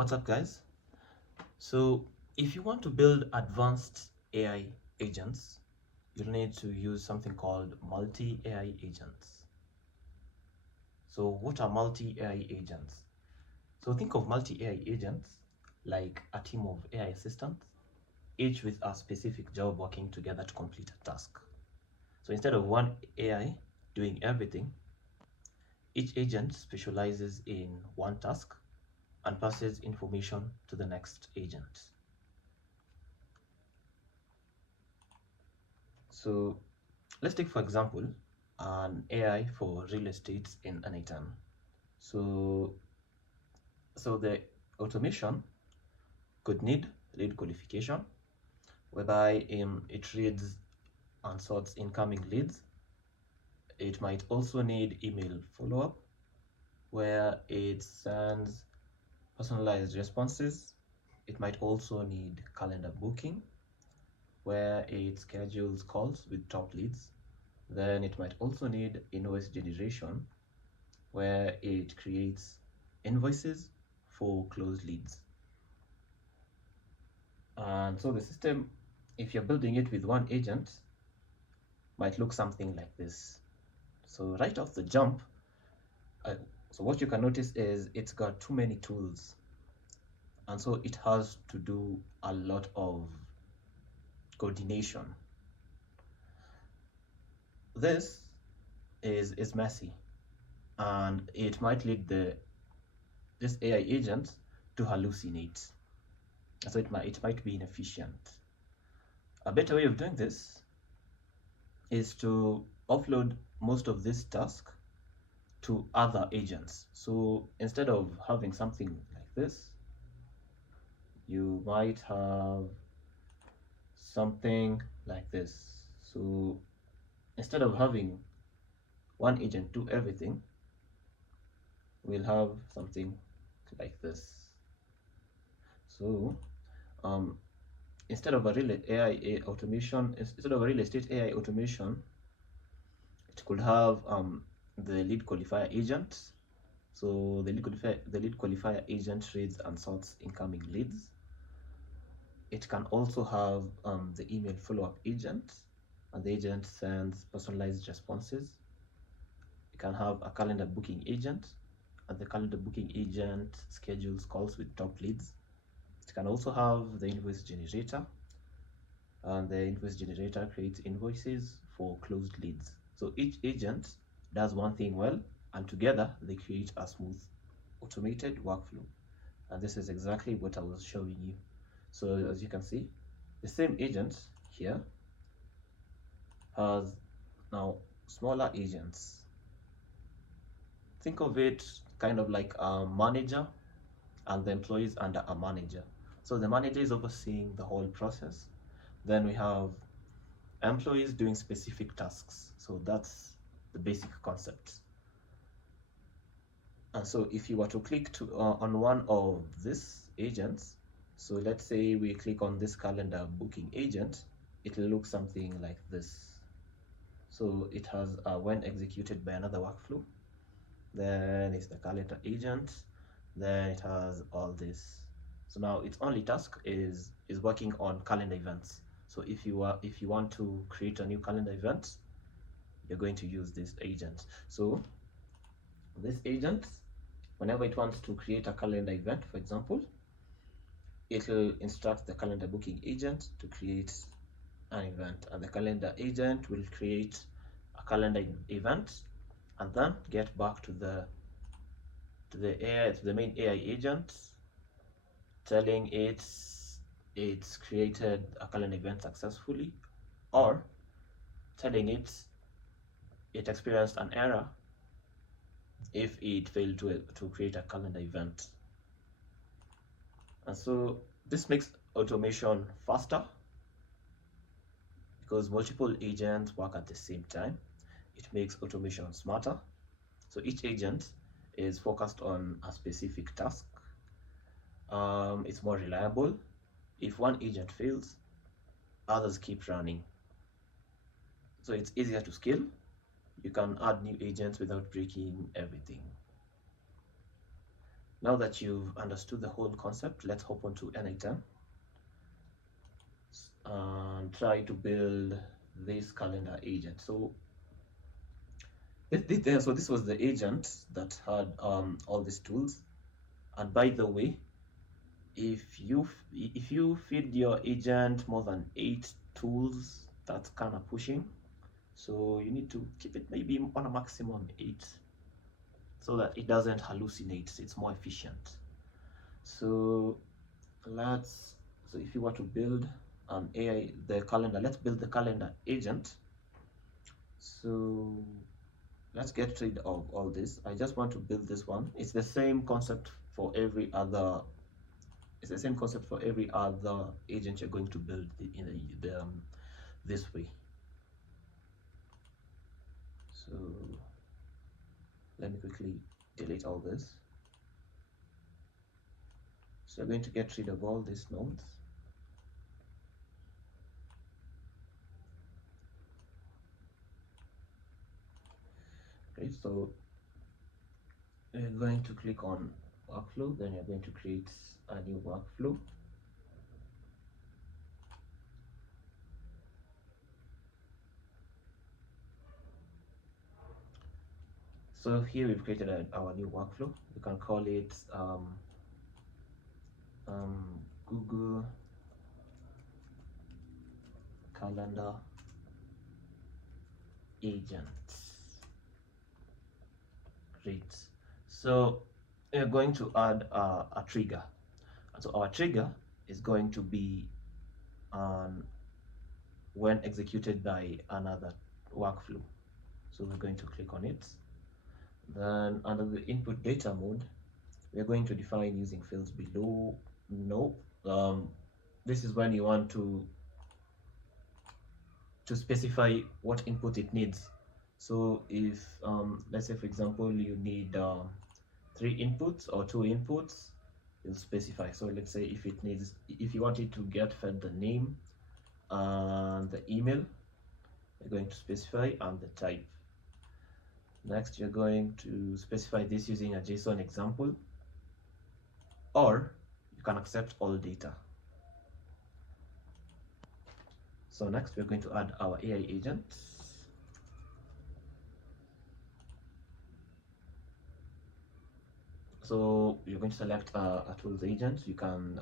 What's up, guys? So, if you want to build advanced AI agents, you'll need to use something called multi-AI agents. So, what are multi-AI agents? So, think of multi-AI agents like a team of AI assistants, each with a specific job working together to complete a task. So, instead of one AI doing everything, each agent specializes in one task and passes information to the next agent. So let's take, for example, an AI for real estate in n8n. So, the automation could need lead qualification, whereby it reads and sorts incoming leads. It might also need email follow-up, where it sends personalized responses. It might also need calendar booking, where it schedules calls with top leads. Then it might also need invoice generation, where it creates invoices for closed leads. And so the system, if you're building it with one agent, might look something like this. So right off the jump, so what you can notice is it's got too many tools, and so it has to do a lot of coordination. This is messy, and it might lead this AI agent to hallucinate. So it might be inefficient. A better way of doing this is to offload most of this task to other agents. So instead of having something like this, you might have something like this. So instead of having one agent do everything, we'll have something like this. So instead of a real AI automation, instead of a real estate AI automation, it could have the lead qualifier agent. So the lead qualifier agent reads and sorts incoming leads. It can also have the email follow-up agent, and the agent sends personalized responses. It can have a calendar booking agent, and the calendar booking agent schedules calls with top leads. It can also have the invoice generator, and the invoice generator creates invoices for closed leads. So each agent does one thing well, and together they create a smooth automated workflow. And this is exactly what I was showing you. So as you can see, the same agent here has now smaller agents. Think of it kind of like a manager and the employees under a manager. So the manager is overseeing the whole process. Then we have employees doing specific tasks. So that's the basic concept. And so if you were to click on one of these agents, so let's say we click on this calendar booking agent, it will look something like this. So it has when executed by another workflow, then it's the calendar agent, then it has all this. So now its only task is working on calendar events. So if you want to create a new calendar event, you're going to use this agent. So this agent, whenever it wants to create a calendar event, for example, it will instruct the calendar booking agent to create an event, and the calendar agent will create a calendar event and then get back to the main AI agent, telling it's created a calendar event successfully, or telling it experienced an error if it failed to create a calendar event. And so this makes automation faster because multiple agents work at the same time. It makes automation smarter. So each agent is focused on a specific task. It's more reliable. If one agent fails, others keep running. So it's easier to scale. You can add new agents without breaking everything. Now that you've understood the whole concept, let's hop on to n8n and try to build this calendar agent. So this was the agent that had all these tools. And by the way, if you feed your agent more than 8 tools, that's kind of pushing. So you need to keep it maybe on a maximum 8 so that it doesn't hallucinate. It's more efficient. So so if you were to build an AI, the calendar, let's build the calendar agent. So let's get rid of all this. I just want to build this one. It's the same concept for every other. It's the same concept for every other agent you're going to build this way. So let me quickly delete all this. So we're going to get rid of all these nodes. Okay, so you're going to click on workflow, then you're going to create a new workflow. So here we've created our new workflow. You can call it Google Calendar Agent. Great. So we're going to add a trigger. And so our trigger is going to be when executed by another workflow. So we're going to click on it. Then under the input data mode, we're going to define using fields below. No, this is when you want to specify what input it needs. So if let's say for example you need 3 inputs or 2 inputs, you'll specify. So let's say if you want it to get fed the name and the email, you're going to specify, and the type. Next, you're going to specify this using a JSON example, or you can accept all data. So next, we're going to add our AI agent. So you're going to select a tools agent. You can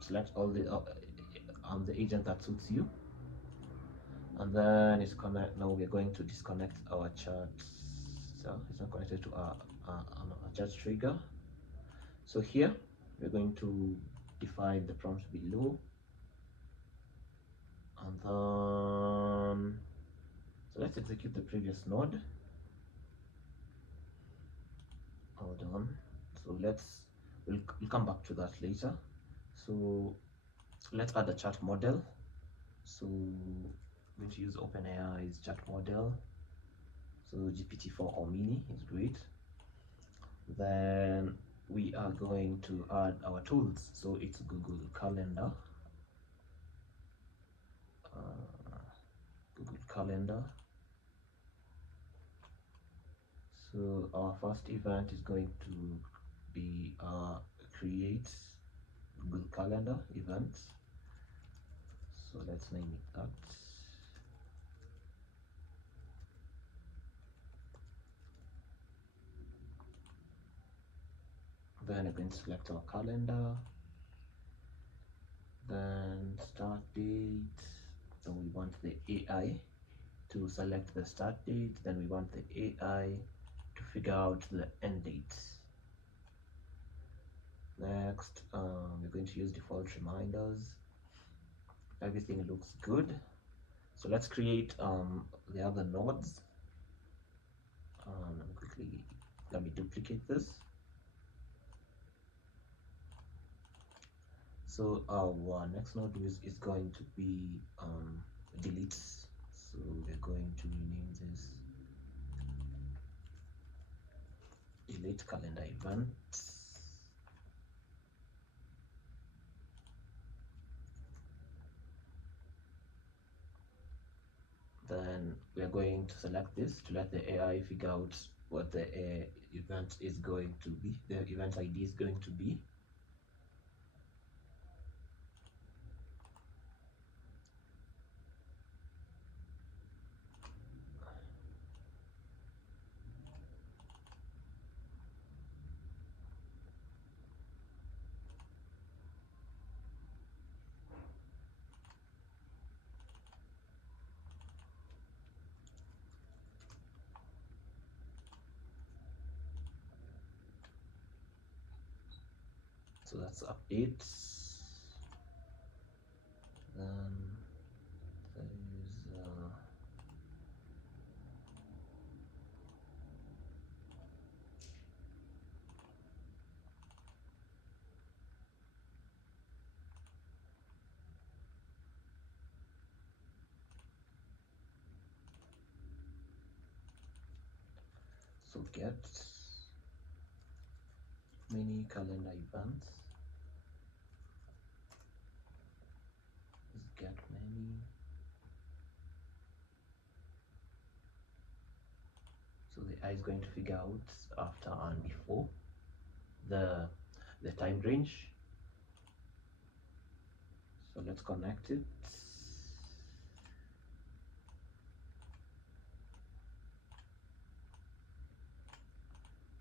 select all the agent that suits you, and then it's connect. Now we're going to disconnect our chat. So it's not connected to a chat trigger. So here we're going to define the prompt below, and then so let's execute the previous node. Hold on. So we'll come back to that later. So let's add the chat model. So I'm going to use OpenAI's chat model. So GPT-4 or Mini is great. Then we are going to add our tools. So it's Google Calendar. Google Calendar. So our first event is going to be create Google Calendar event. So let's name it that. Then I'm going to select our calendar, then start date. So we want the AI to select the start date, then we want the AI to figure out the end date. Next, we're going to use default reminders. Everything looks good. So let's create the other nodes. Let me duplicate this. So our next node is going to be deletes. So we're going to rename this delete calendar events. Then we are going to select this to let the AI figure out what the event is going to be, the event ID is going to be. So that's update. Then there is so get many calendar events. Let's get many. So the AI is going to figure out after and before the time range. So let's connect it.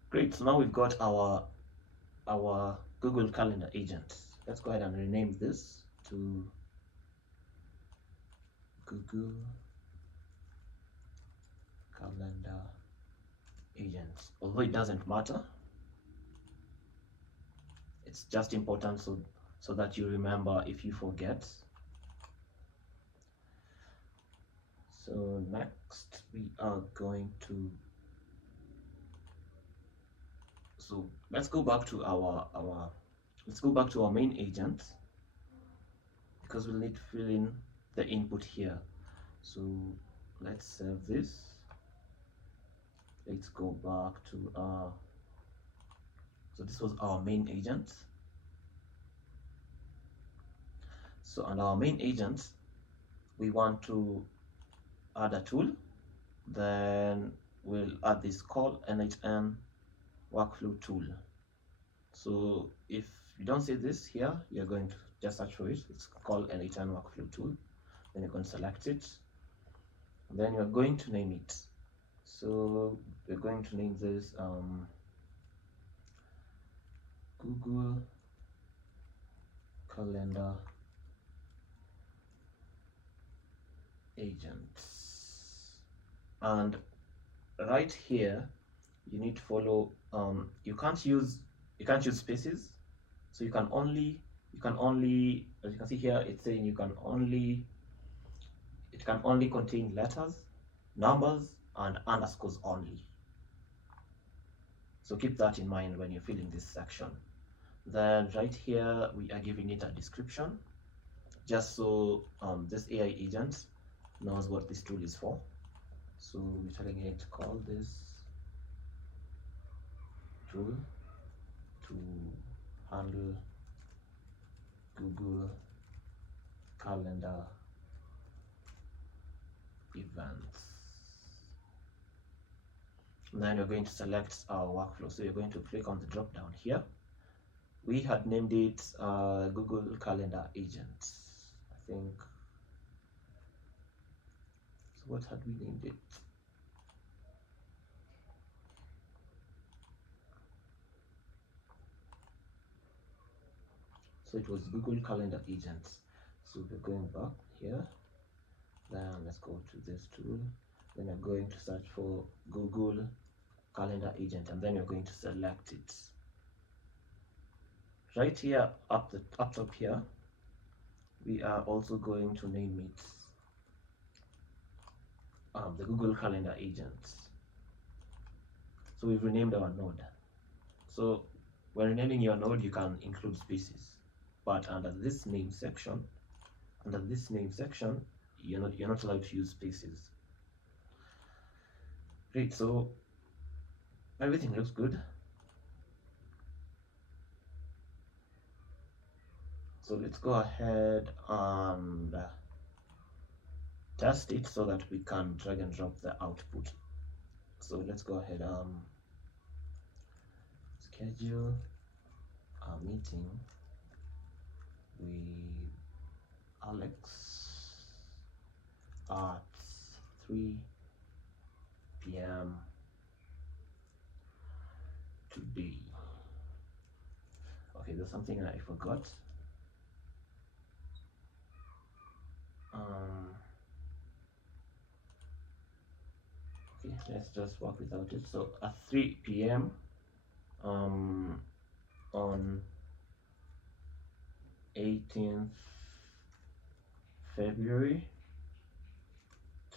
Great, so now we've got our Google Calendar agent. Let's go ahead and rename this to Google Calendar agent. Although it doesn't matter, it's just important so that you remember if you forget. So next we are going to, so let's go back to our main agent, because we'll need to fill in the input here. So let's save this. Let's go back to so this was our main agent. So on our main agent, we want to add a tool. Then we'll add this call n8n workflow tool. So if you don't see this here, you're going to just search for it. It's called n8n workflow tool. Then you can select it. And then you're going to name it. So we're going to name this Google Calendar agent. And right here, you need to follow. You can't use spaces. So you can only, as you can see here, it's saying it can only contain letters, numbers, and underscores only. So keep that in mind when you're filling this section. Then right here, we are giving it a description, just so this AI agent knows what this tool is for. So we're telling it to call this tool to handle Google Calendar events. And then you're going to select our workflow. So you're going to click on the drop down here. We had named it Google Calendar Agent, I think. So what had we named it? So it was Google Calendar Agent. So we're going back here. Then let's go to this tool. Then you're going to search for Google Calendar Agent, and then you're going to select it. Right here up top here, we are also going to name it the Google Calendar Agent. So we've renamed our node. So when renaming your node, you can include spaces, but under this name section, you're not allowed to use spaces. Great, so everything looks good. So let's go ahead and test it so that we can drag and drop the output. So let's go ahead, schedule a meeting with Alex at 3 p.m. today. Okay, there's something I forgot. Okay, let's just work without it. So at 3 p.m. on 18th February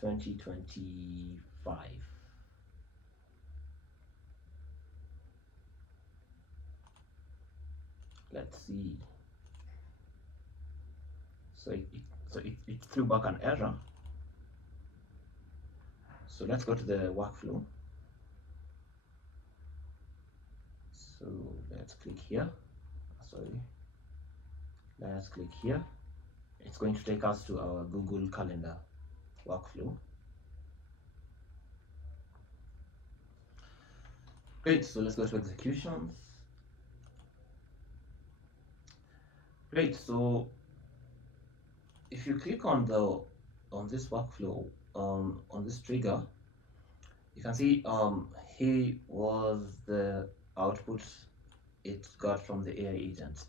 2025. Let's see. So it threw back an error. So let's go to the workflow. So let's click here. Sorry. Let's click here. It's going to take us to our Google Calendar workflow. Great, so let's go to executions. Great, so if you click on this workflow, on this trigger, you can see here was the output it got from the AI agent.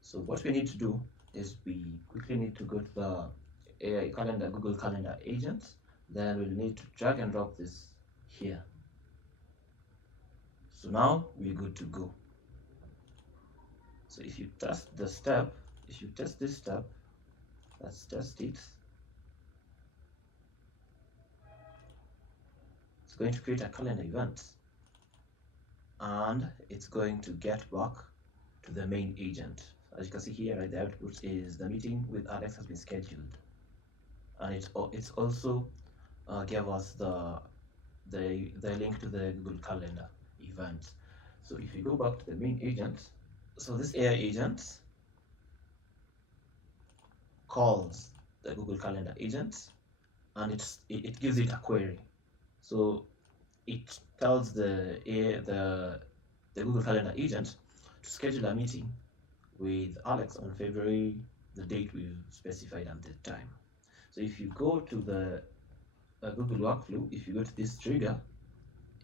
So what we need to do is we quickly need to go to the AI calendar, Google Calendar agent. Then we'll need to drag and drop this here. So now we're good to go. So if you test the step, if you test this step, let's test it. It's going to create a calendar event, and it's going to get back to the main agent. As you can see here, right, the output is the meeting with Alex has been scheduled, and it's also gave us the link to the Google Calendar event. So if you go back to the main agent, so this AI agent calls the Google Calendar agent, and it gives it a query. So it tells the Google Calendar agent to schedule a meeting with Alex on February, the date we've specified at the time. So if you go to the Google workflow, if you go to this trigger,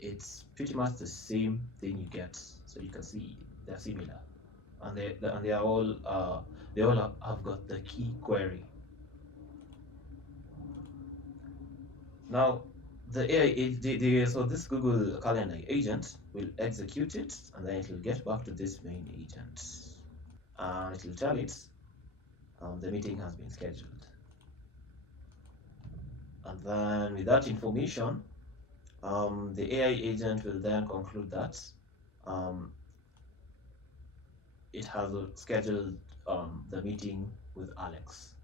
it's pretty much the same thing you get. So you can see they're similar, and they are all have got the key query. Now the AI, so this Google Calendar agent will execute it, and then it will get back to this main agent, and it will tell it the meeting has been scheduled. And then with that information, the AI agent will then conclude that it has scheduled the meeting with Alex.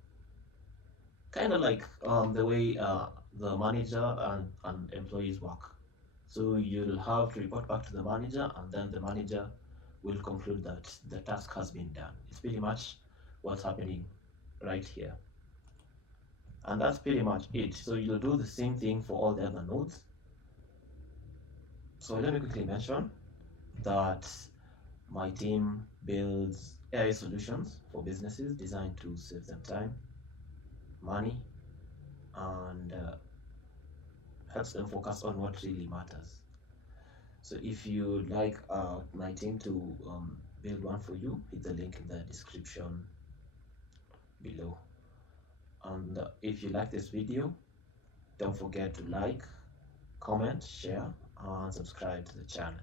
Kind of like the way the manager and employees work. So you'll have to report back to the manager, and then the manager will conclude that the task has been done. It's pretty much what's happening right here. And that's pretty much it. So you'll do the same thing for all the other nodes. So let me quickly mention that my team builds AI solutions for businesses designed to save them time, money, and helps them focus on what really matters. So if you'd like my team to build one for you, hit the link in the description below. And if you like this video, don't forget to like, comment, share, and subscribe to the channel.